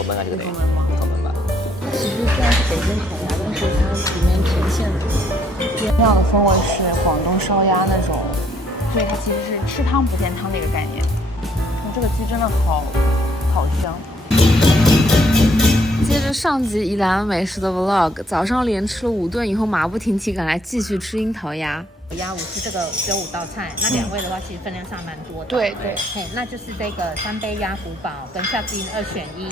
口焖啊，这个得。一口焖吗？一口焖吧。其实虽然是北京烤鸭，但是它里面呈现边料的风味是广东烧鸭那种，所以它其实是吃汤不见汤的一个概念。这个鸡真的好香。接着上集宜兰美食的 vlog， 早上连吃了5顿以后，马不停蹄赶来继续吃樱桃鸭。鸭5是这个只有5道菜，那2位的话其实分量上蛮多的。对，嘿，那就是这个3杯鸭骨煲跟下鸡2选1。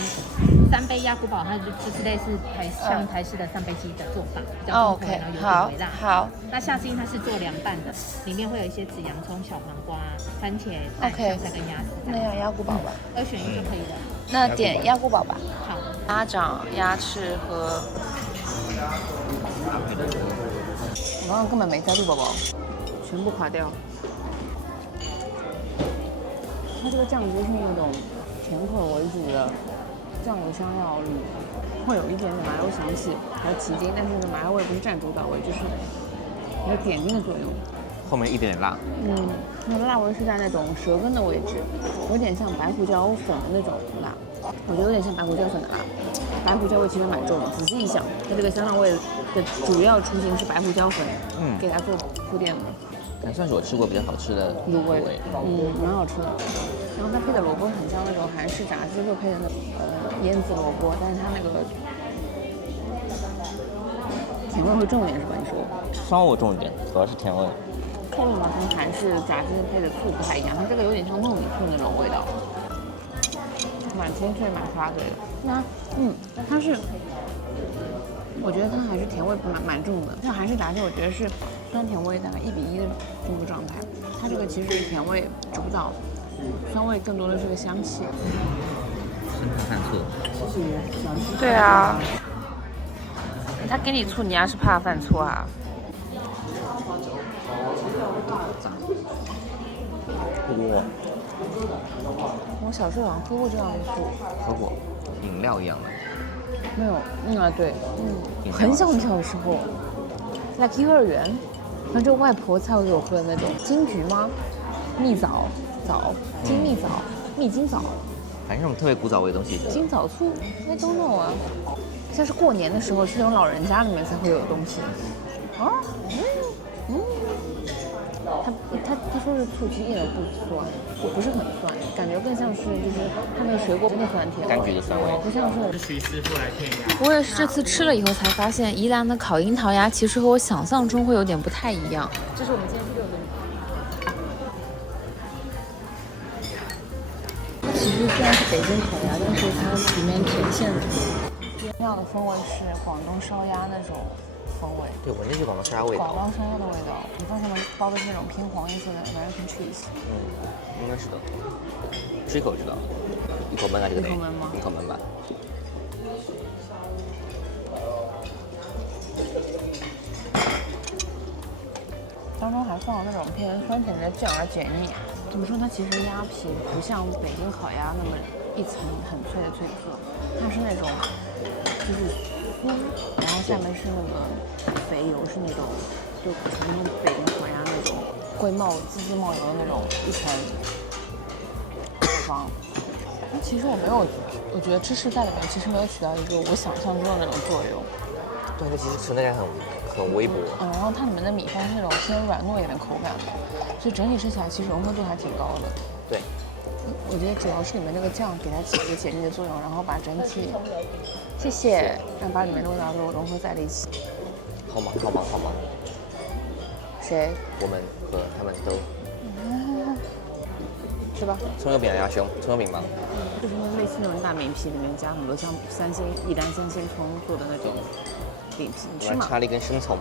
3杯鸭骨煲它就是类似像台式的3杯鸡的做法，比较重口，然后有点微辣。好。那下鸡它是做凉拌的，里面会有一些紫洋葱、小黄瓜、番茄、蛋、香菜跟鸭子。那要鸭骨煲吧？2选1就可以了。那点鸭骨煲吧。好。鸭掌、鸭翅和。我刚刚根本没加入宝宝，全部垮掉。它这个酱汁是那种甜口为主的，酱油香料里会有一点点麻油香气和奇筋，但是呢，麻油味不是占主导位，就是有点睛的作用。后面一点点辣。它的辣味是在那种舌根的位置，有点像白胡椒粉的那种辣，我觉得有点像白胡椒粉的辣。白胡椒味其实蛮重的，仔细一想，它这个香料味的主要雏形是白胡椒粉，给它做铺垫的。但算是我吃过比较好吃的卤味，蛮好吃的。然后它配的萝卜很像那种韩式炸鸡会配的那种腌制萝卜，但是它那个甜味会重一点是吧？你说？稍微重一点，主要是甜味。为什么跟韩式炸鸡配的醋不太一样？它这个有点像糯米醋那种味道，蛮清脆、蛮刷嘴的。那它是，我觉得它还是甜味蛮重的。像韩式炸鸡，我觉得是酸甜味大概1比1的这么个状态。它这个其实是甜味主导，酸味更多的是个香气。生炭饭醋。对啊，他给你醋，你要是怕犯错啊？我小时候好像喝过这样的醋。喝过，饮料一样的。没有，对，很小的时候，在幼儿园，然后就外婆才会给我喝的那种金桔吗？蜜枣，金蜜枣，蜜金枣，反正这种特别古早味的东西。金枣醋，I don't know啊，像是过年的时候去那种老人家里面才会有的东西。啊，他说是醋，其实一点都不酸，不是很酸，感觉更像是就是它那个水果的酸甜，柑橘的酸味，不像是。徐师傅来添鸭。我也是这次吃了以后才发现，宜兰的烤樱桃鸭其实和我想象中会有点不太一样。这是我们今天去6顿。其实虽然是北京烤鸭，但是它里面呈现边料的风味是广东烧鸭那种风味。对，闻着就广东烧鸭味道。广东烧鸭的味道，你放上面包的是那种偏黄颜色的 American cheese。应该是的。吃一口知道。一口焖啊，这个得。一口焖吗？一口焖吧。当中还放了那种偏酸甜的酱而解腻。怎么说？它其实鸭皮不像北京烤鸭那么一层很脆的脆色，它是那种就是酥，然后下面是那个肥油，是那种就传统北京烤鸭那种会滋滋冒油的那种一层脂肪。其实我觉得芝士在里面其实没有起到一个我想象中的那种作用。对，它其实存在感很微薄。然后它里面的米饭是那种偏软糯一点的口感的，所以整体吃起来其实融合度还挺高的。对，我觉得主要是里面那个酱给它起一个解腻的作用，然后把整体，谢谢，让把里面的味道都融合在了一起。好忙。谁？我们和他们都。是吧？葱油饼呀，葱油饼吗？就是类似那种大饼皮，里面加很多像宜兰三星葱做的那种饼皮，你吃吗？插了一根生葱。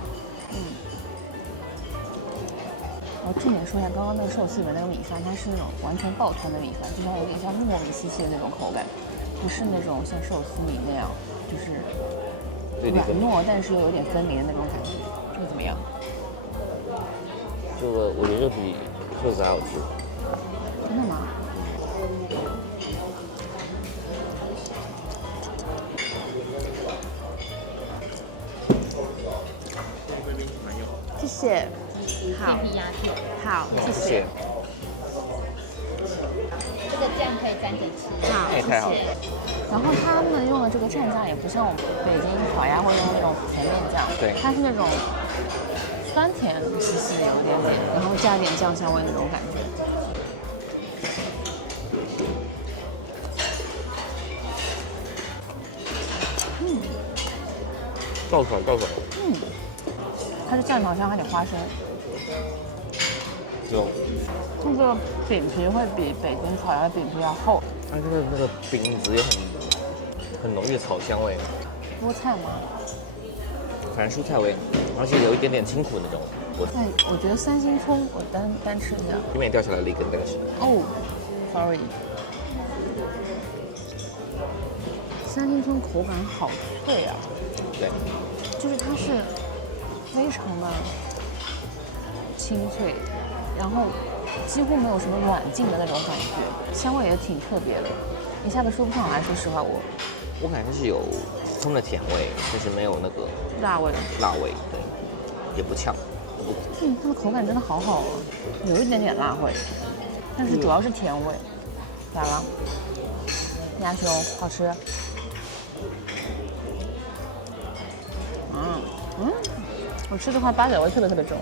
然后重点说一下，刚刚那个寿司里面那个米饭，它是那种完全爆团的米饭，就像有点像糯米稀稀的那种口感，不是那种像寿司米那样，就是软糯但是又有点分离的那种感觉。这个怎么样？这个我觉得比寿司还好吃。真的吗？谢谢。好，面皮鸭片。好，谢谢。这个酱可以沾着吃。好，哎，太好了。然后他们用的这个蘸酱也不像我们北京烤鸭会用那种甜面酱，对它是那种酸甜兮兮有一点点，然后加点酱香味那种感觉。爆爽爆爽。它是酱炒香，还得花生。有，这个饼皮会比北京烤鸭的饼皮要厚。它这个那个饼子有很浓郁的草香味，菠菜吗？反正蔬菜味，而且有一点点清苦那种。我觉得三星葱我单吃一下。里面掉下来了一根，但是哦，sorry。三星葱口感好脆啊，对，就是它是非常的清脆，然后几乎没有什么软劲的那种感觉，香味也挺特别的，一下子说不上来。说实话，我感觉是有葱的甜味，但是没有那个辣味。辣味，对，也不呛。它的口感真的好好啊，有一点点辣味，但是主要是甜味。咋了？鸭胸好吃。我吃的话八角味特别重。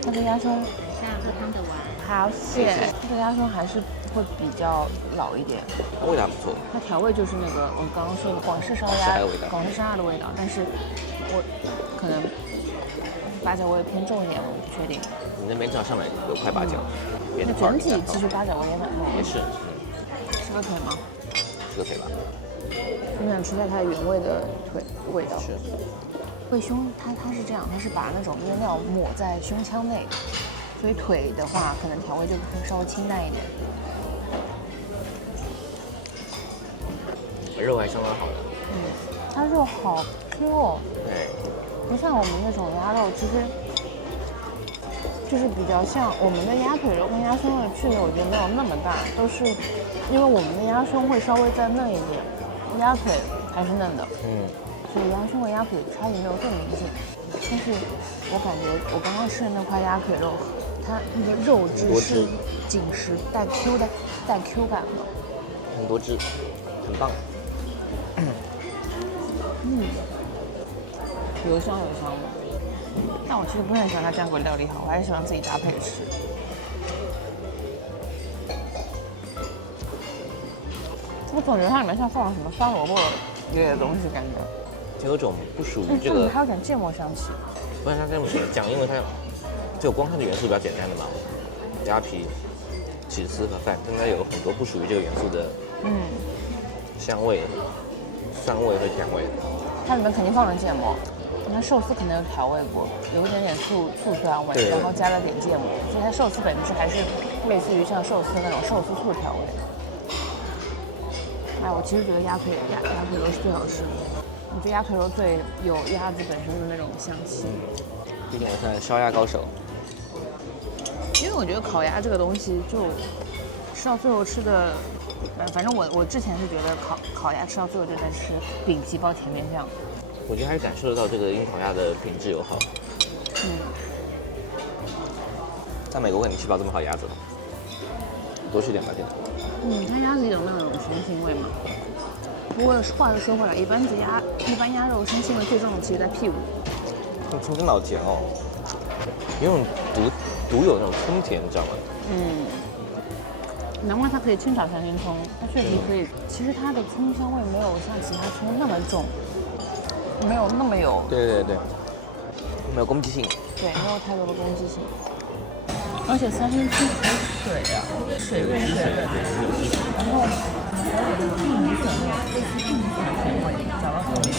它的鸭胸，像喝汤的碗。好，谢谢。它的鸭胸还是会比较老一点，味道还不错。它调味就是那个我刚刚说的广式烧鸭，广式烧鸭的味道，但是我可能八角味偏重一点，我不确定。你那边正好上面有块八角，别的整体其实八角味也蛮重。也是，吃个腿吗？吃个腿吧。我想吃一下它原味的腿味道。是。味胸它是这样，它是把那种面料抹在胸腔内，所以腿的话可能调味就会稍微清淡一点。肉还相当好的。它肉好 Q 哦。对。不像我们那种鸭肉，其实就是比较像我们的鸭腿肉跟鸭胸肉的区别，我觉得没有那么大，都是因为我们的鸭胸会稍微再嫩一点，鸭腿还是嫩的。所以鸭胸和鸭腿差异没有这么明显，但是我感觉我刚刚吃的那块鸭腿肉，它那个肉质是紧实带 Q 感的，很多汁，很棒。有香的。但我其实不是很喜欢它这样给我料理好，我还是喜欢自己搭配着吃。我总觉得它里面像放了什么酸萝卜之类的东西，感觉。就有种不属于这个，还有点芥末香气。不然它这么讲，因为它就光它的元素比较简单的嘛，鸭皮、起司和饭，但它有很多不属于这个元素的，香味、酸味和甜味。它里面肯定放了芥末，那寿司可能有调味过，有一点点醋酸味，然后加了点芥末，所以它寿司本质还是类似于像寿司那种寿司醋调味。我其实觉得鸭腿肉是最好吃的。我觉得鸭腿肉最有鸭子本身的那种香气。毕竟也算烧鸭高手。因为我觉得烤鸭这个东西，就吃到最后吃的，反正我之前是觉得烤鸭吃到最后就在吃饼皮包甜面酱。我觉得还是感受得到这个樱桃鸭的品质友好。在美国肯定吃不到这么好鸭子了，多吃点吧，现在。它鸭子有那种生腥味嘛？不过话又说回来，一般鸭肉生腥味最重的其实在屁股。葱真的好甜哦，有种独有那种葱甜，你知道吗？难怪它可以清炒三星葱，它确实可以。其实它的葱香味没有像其他葱那么重，没有那么有。对，没有攻击性。对，没有太多的攻击性。而且三星葱好水啊，水润水润，然后还有那种玉米粉那种类似玉米粉的甜味，找到后面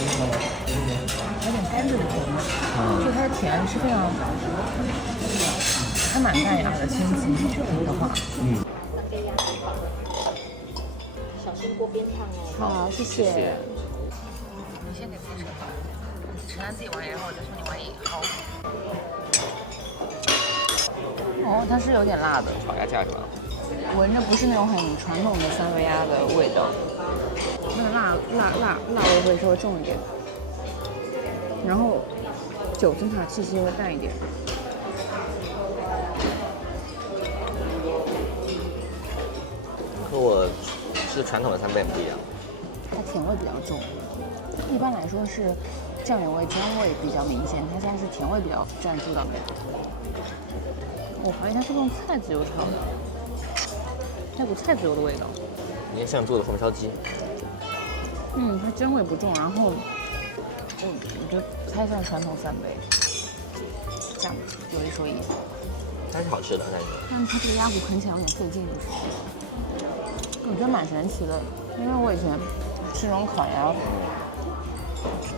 有点甘蔗的甜味，就它的甜是非常，还蛮淡雅的，清新的话。小心锅边烫哦。好，谢谢。谢谢。你先给自己盛好，盛完自己玩，然后我再送你玩一好。它是有点辣的，炒鸭架是吧？闻着不是那种很传统的三味鸭的味道，那个辣味会稍微重一点，然后酒精塔气息会淡一点。和我吃的传统的三杯不一样。它甜味比较重，一般来说是酱油味、姜味比较明显，它现在是甜味比较占主导。我怀疑它是用菜籽油炒的，带股菜籽油的味道。今天像做的红烧鸡，它真味不重，然后我觉得不太像传统三杯，这样有一说一。它是好吃的，但是它这个鸭骨啃起来有点费劲，就是我觉得蛮神奇的，因为我以前吃这种烤鸭，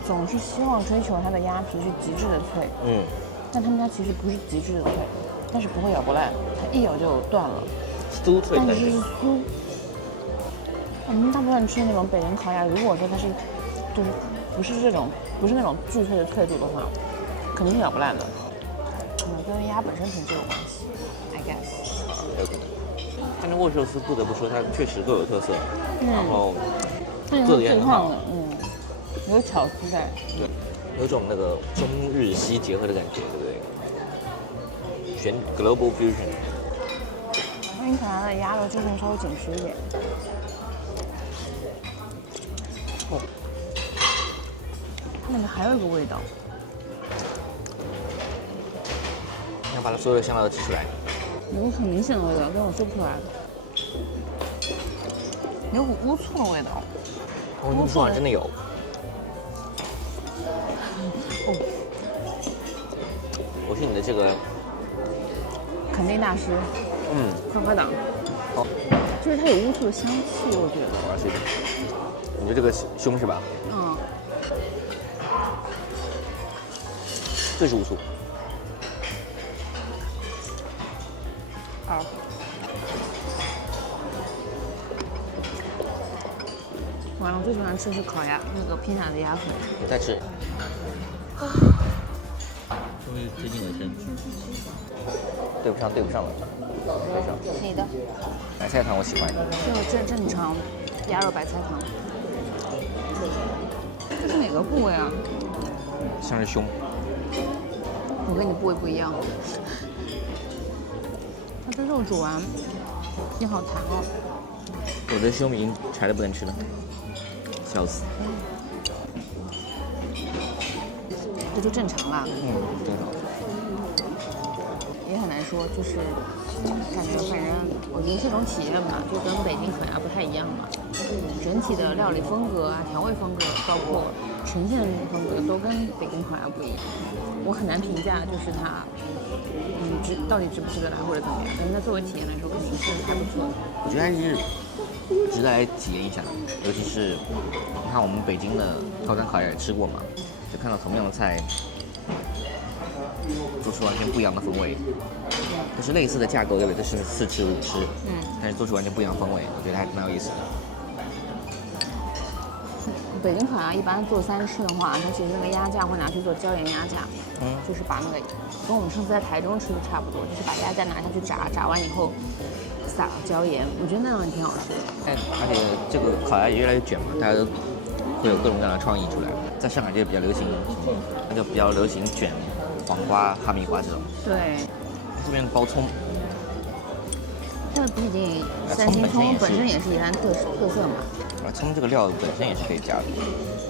总是希望追求它的鸭皮是极致的脆，但他们家其实不是极致的脆，但是不会咬不烂，它一咬就断了，酥脆但是酥。我们大部分吃那种北京烤鸭，如果说它是就是不是那种巨脆的脆度的话，肯定是咬不烂的。可能跟鸭本身品质有关系 ，I guess。有可能。但是握寿司不得不说，它确实各有特色，然后做的也很好，有巧思在。对，有种那个中日西结合的感觉，对不对？全 global fusion。北京烤鸭的鸭肉就是稍微紧实一点。它那个还有一个味道，你要把它所有的香料都挤出来。有很明显的味道，但我说不出来。有股乌醋的味道。你这么说真的有。我是你的这个肯定大师。夸夸党。好，就是它有乌醋的香气，我觉得。啊，谢谢。你的这个胸是吧？这是乌醋。好。完了，我最喜欢吃的是烤鸭，那个拼下的鸭腿。你再吃。终于接近尾声。对不上了。对上。你的。白菜汤我喜欢。就正常鸭肉白菜汤。这是哪个部位啊？像是胸。我跟你部位不一样。它的肉煮完，皮好弹哦。我的胸已经柴的不能吃了，笑死。这就正常啦。正常。也很难说，就是感觉，反正我觉得是一种体验吧，就跟北京烤鸭不太一样嘛。整体的料理风格啊、调味风格，包括呈现风格，都跟北京烤鸭不一样。我很难评价，就是它，到底值不值得来或者怎么样。但是它作为体验来说，肯定是还不错的。我觉得还是值得来体验一下，尤其是你看我们北京的高档烤鸭也吃过嘛，就看到同样的菜做出完全不一样的风味，就是类似的架构，对不对？这是4吃5吃，但是做出完全不一样的风味，我觉得还蛮有意思的。北京烤鸭一般做3吃的话，它其实那个鸭架会拿去做椒盐鸭架，就是把那个跟我们上次在台中吃的差不多，就是把鸭架拿下去炸，炸完以后撒椒盐，我觉得那样也挺好吃的。而且这个烤鸭也越来越卷嘛，大家都会有各种各样的创意出来。在上海就比较流行，那就比较流行卷黄瓜、哈密瓜这种。对，这边包葱。它的毕竟三星葱本身也是宜兰特色嘛。葱这个料本身也是可以加的。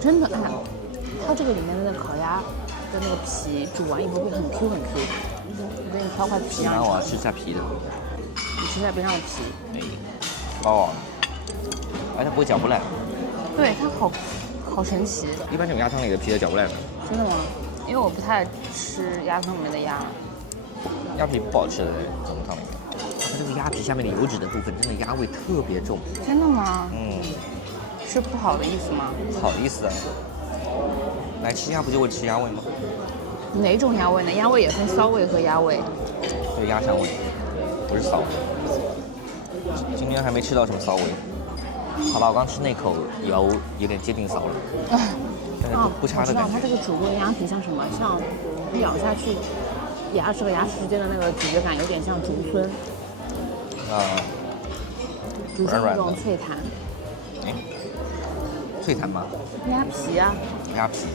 真的，它这个里面的那个烤鸭的那个皮煮完以后会很 Q 很 Q。我给你挑块皮让你尝。我要吃下皮的。你吃下边上的皮。而且不会搅不烂。对，它好神奇。一般这种鸭汤里的皮都搅不烂的。真的吗？因为我不太吃鸭汤里面的鸭。鸭皮不好吃的这种汤里面。它这个鸭皮下面的油脂的部分，真的鸭味特别重。真的吗？是不好的意思吗？好的意思啊。来吃鸭不就会吃鸭味吗？哪种鸭味呢？鸭味也分骚味和鸭味。对，鸭香味，不是骚味。今天还没吃到什么骚味。好吧，我刚吃那口有点接近骚了。但是不差的感觉。它这个煮过的鸭皮像什么？像咬下去，牙齿和牙齿之间的那个咀嚼感有点像竹荪。竹荪那种脆弹。脆弹吗？鸭皮啊。鸭皮。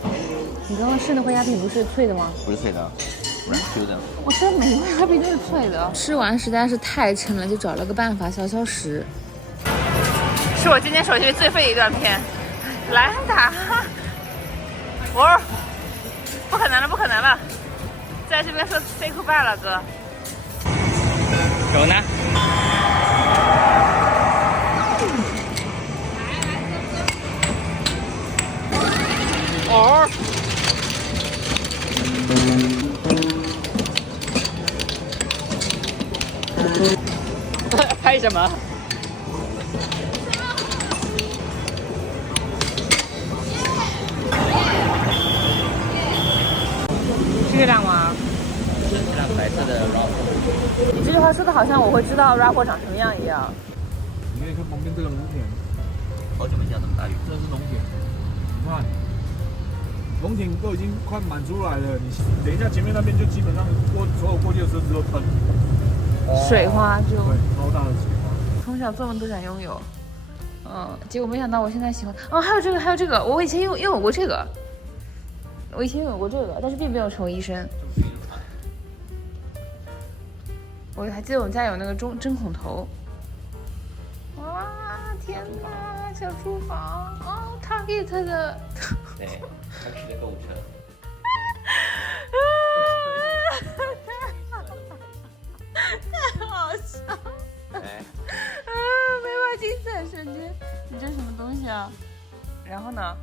你刚刚吃那块鸭皮不是脆的吗？不是脆的，软 Q 的。我吃的每一块鸭皮都是脆的。吃完实在是太撑了，就找了个办法消消食。是我今天手机最废的一段片。兰达，我不可能了，不可能了，在这边说 say goodbye 了，哥。手呢？哦。拍什么？是月亮吗？是月亮白色的 rapper。你这句话说的好像我会知道 rapper 长什么样一样。你可以看旁边这个农田，好久没见到这么大雨。这是农田，你看，农田都已经快满出来了。你等一下前面那边就基本上所有过去的车子都喷。水花就对，超大的水花。从小做梦都想拥有，结果没想到我现在喜欢。哦，还有这个，还有这个，我以前拥有过这个，我以前拥有过这个，但是并没有成为医生。我还记得我们家有那个针孔头。哇，天哪，小厨房哦 ，Target 的。对，他骑的购物车。太好笑了！哎，没法精彩瞬间。你这是什么东西啊？然后呢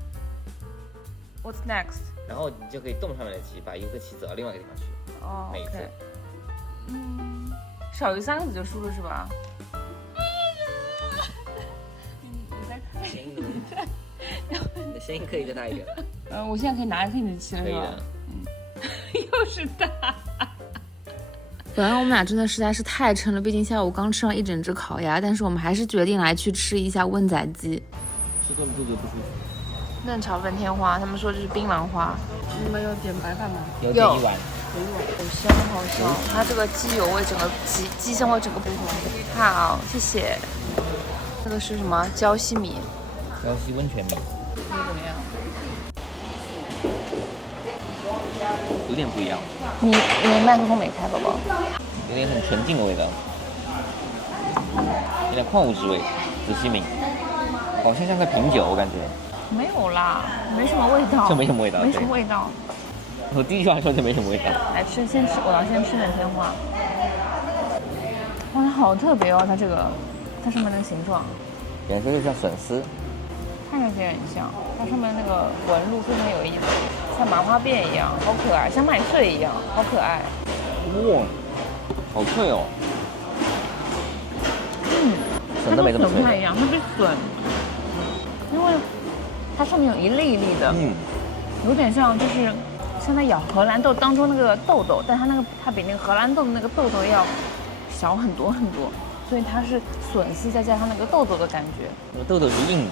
？What's next？ 然后你就可以动上面的棋，把一个棋走到另外一个地方去。哦，每一次。少于3个子就输了是吧？你在看？你的声音可以再大一点。我现在可以拿着你的棋了是吧？可以的。又是大。本来我们俩真的实在是太撑了，毕竟下午刚吃上一整只烤鸭，但是我们还是决定来去吃一下温仔鸡。吃顿肚子不舒服。嫩炒粉天花，他们说这是槟榔花。你们有点白饭吗？有点一碗。好香好香，它这个鸡油味整个鸡香味整个不同。好，谢谢。这个是什么？胶西米。胶西温泉米。这个怎么样？有点不一样。你麦克风没开，宝宝。有点很纯净的味道，有点矿物质味。紫西米，好像在品酒，我感觉。没有啦，没什么味道。就没什么味道。没什么味道。我第一句话说就没什么味道。来吃，我要先吃点天花。哇，它好特别哦，它这个，它上面那个形状，颜色就像笋丝，看上去有点像，它上面那个纹路非常有意思，像麻花辫一样，好可爱，像麦穗一样，好可爱。哇，好脆哦。笋都没这么脆。它跟笋不太一样，它比笋，因为它上面有一粒一粒的，有点像就是像在咬荷兰豆当中那个豆豆，但它比那个荷兰豆的那个豆豆要小很多很多，所以它是笋丝再加上那个豆豆的感觉。那个豆豆是硬的，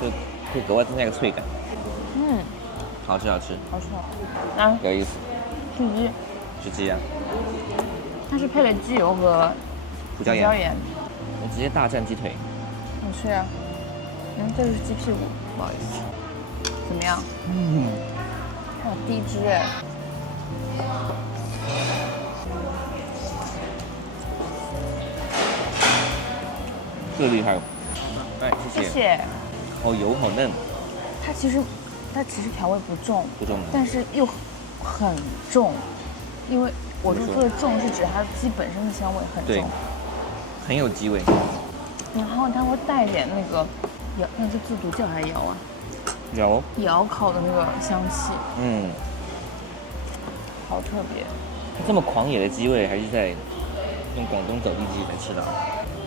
就会格外增加一个脆感。好吃好吃。好吃好。啊，有意思。是鸡。是鸡啊。它是配了鸡油和胡椒盐。我直接大蘸鸡腿。好吃啊。这是鸡屁股，不好意思。怎么样？还有低脂哎。这个厉害。哎，谢谢。谢谢。好油好嫩。它其实调味不重，但是又很重，因为我说的重是指它鸡本身的香味很重，很有鸡味。然后它会带一点那个那是自独叫还是窑啊？窑烤的那个香气。好特别。这么狂野的鸡味，还是在用广东走地鸡才吃到。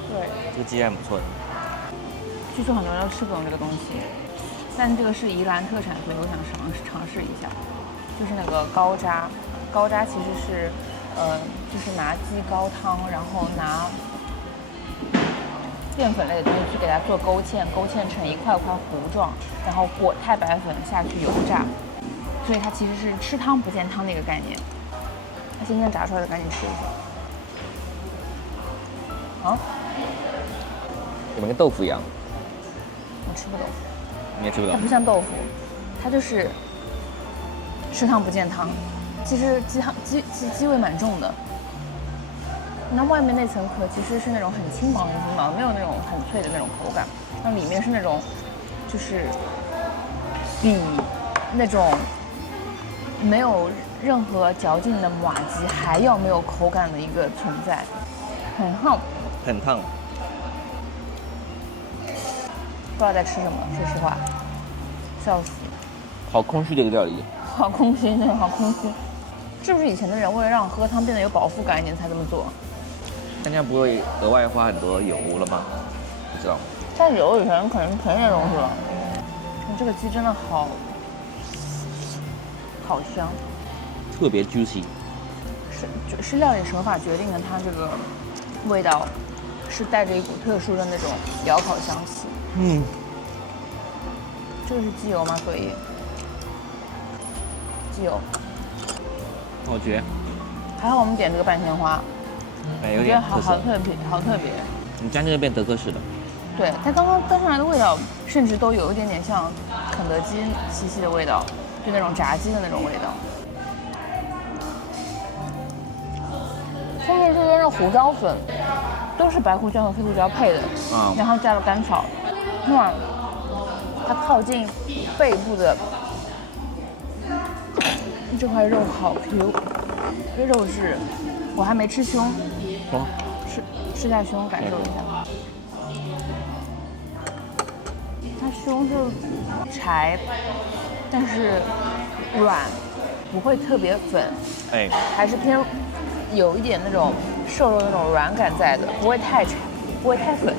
对，这个鸡还不错的。据说很多人都吃不懂这个东西，但这个是宜兰特产，所以我想尝试一下。就是那个高渣，高渣其实是，就是拿鸡高汤，然后拿淀粉类的东西去给它做勾芡，勾芡成一块块糊状，然后裹太白粉下去油炸，所以它其实是吃汤不见汤的一个概念。它今天炸出来的，赶紧吃一下。啊？怎么跟豆腐一样？我吃不懂。你也吃不懂？它不像豆腐，它就是吃汤不见汤。其实鸡味蛮重的。那外面那层壳其实是那种很轻薄、很轻薄，没有那种很脆的那种口感。那里面是那种，就是比那种没有任何嚼劲的马吉还要没有口感的一个存在，很烫，很烫。不知道在吃什么，说实话，笑死，好空虚的一个料理。好空虚，真的好空虚。是不是以前的人为了让喝汤变得有饱腹感一点才这么做？大家不会额外花很多油了吗？不知道。但有以前可能便宜的东西了。这个鸡真的好香，特别 juicy。是料理手法决定了它这个味道是带着一股特殊的那种窑烤香气。嗯，这个是鸡油吗？所以鸡油。我觉得还好我们点这个半天花，有我觉得好点特色。特别，好特别。你家那个变德克士的。对，它刚刚端上来的味道，甚至都有一点点像肯德基气息的味道，就那种炸鸡的那种味道。后面这边的胡椒粉都是白胡椒和黑胡椒配的，然后加了干炒。哇，它靠近背部的这块肉好 Q， 这肉质我还没吃胸，吃下胸感受一下。它胸是柴，但是软，不会特别粉，哎，还是偏有一点那种瘦肉那种软感在的，不会太柴，不会太粉，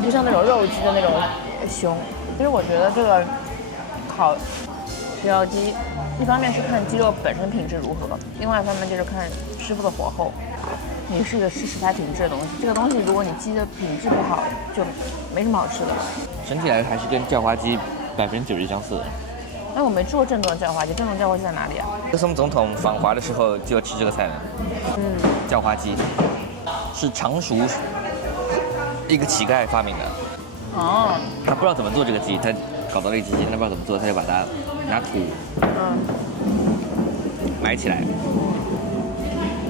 不像那种肉鸡的那种胸。其实我觉得这个烤石窑鸡，一方面是看鸡肉本身品质如何，另外一方面就是看师傅的火候。也是一个食材品质的东西，这个东西如果你鸡的品质不好，就没什么好吃的。整体来说还是跟叫花鸡90%相似的。哎，我没吃过正宗的叫花鸡，正宗叫花鸡在哪里啊？克松总统访华的时候就吃这个菜呢。叫花鸡是常熟一个乞丐发明的。哦。他不知道怎么做这个鸡，他搞到了一只鸡，他不知道怎么做，他就把它拿土埋起来。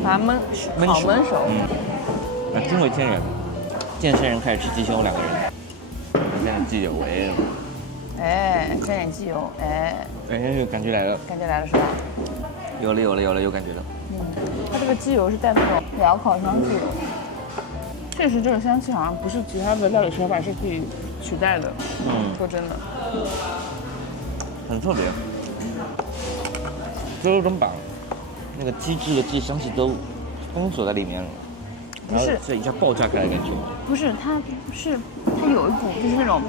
把它焖熟。那惊为天人，健身人开始吃鸡胸，2个人加点鸡油，加点鸡油，感觉来了，感觉来了是吧？有了，有感觉了。它这个鸡油是带那种窑烤香气的，确实这个香气好像不是其他的料理手法是可以取代的。说真的，很特别，就有种把那个鸡汁的这些香气都封锁在里面了，然后这一下爆炸开来的感觉。不是，它有一股就是那种，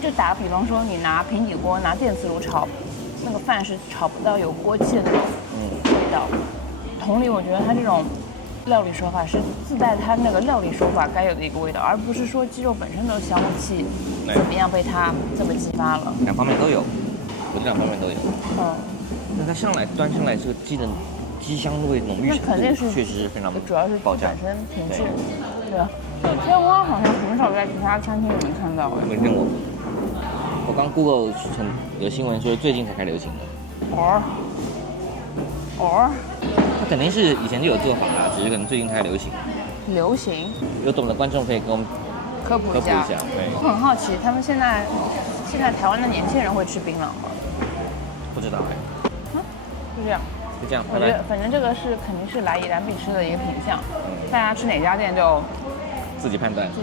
就打个比方说，你拿平底锅拿电磁炉炒，那个饭是炒不到有锅气的那种味道。同理，我觉得它这种料理手法是自带它那个料理手法该有的一个味道，而不是说鸡肉本身的香气怎么样被它这么激发了。2方面都有，我这2方面都有。那它端上来这个鸡的鸡香味浓郁程度，确实是非常主要是爆炸。本身品质，对吧？这个天蛙好像很少在其他餐厅里面看到。没见过。我刚 Google 有新闻说最近才开流行的。它肯定是以前就有做法啦，只是可能最近才流行。流行？有懂的观众可以跟我们科普一下。对。我很好奇，他们现在台湾的年轻人会吃槟榔吗？不知道就这样。就这样，我觉得反正这个是肯定是来宜兰必吃的一个品项，大家吃哪家店就自己判断吧。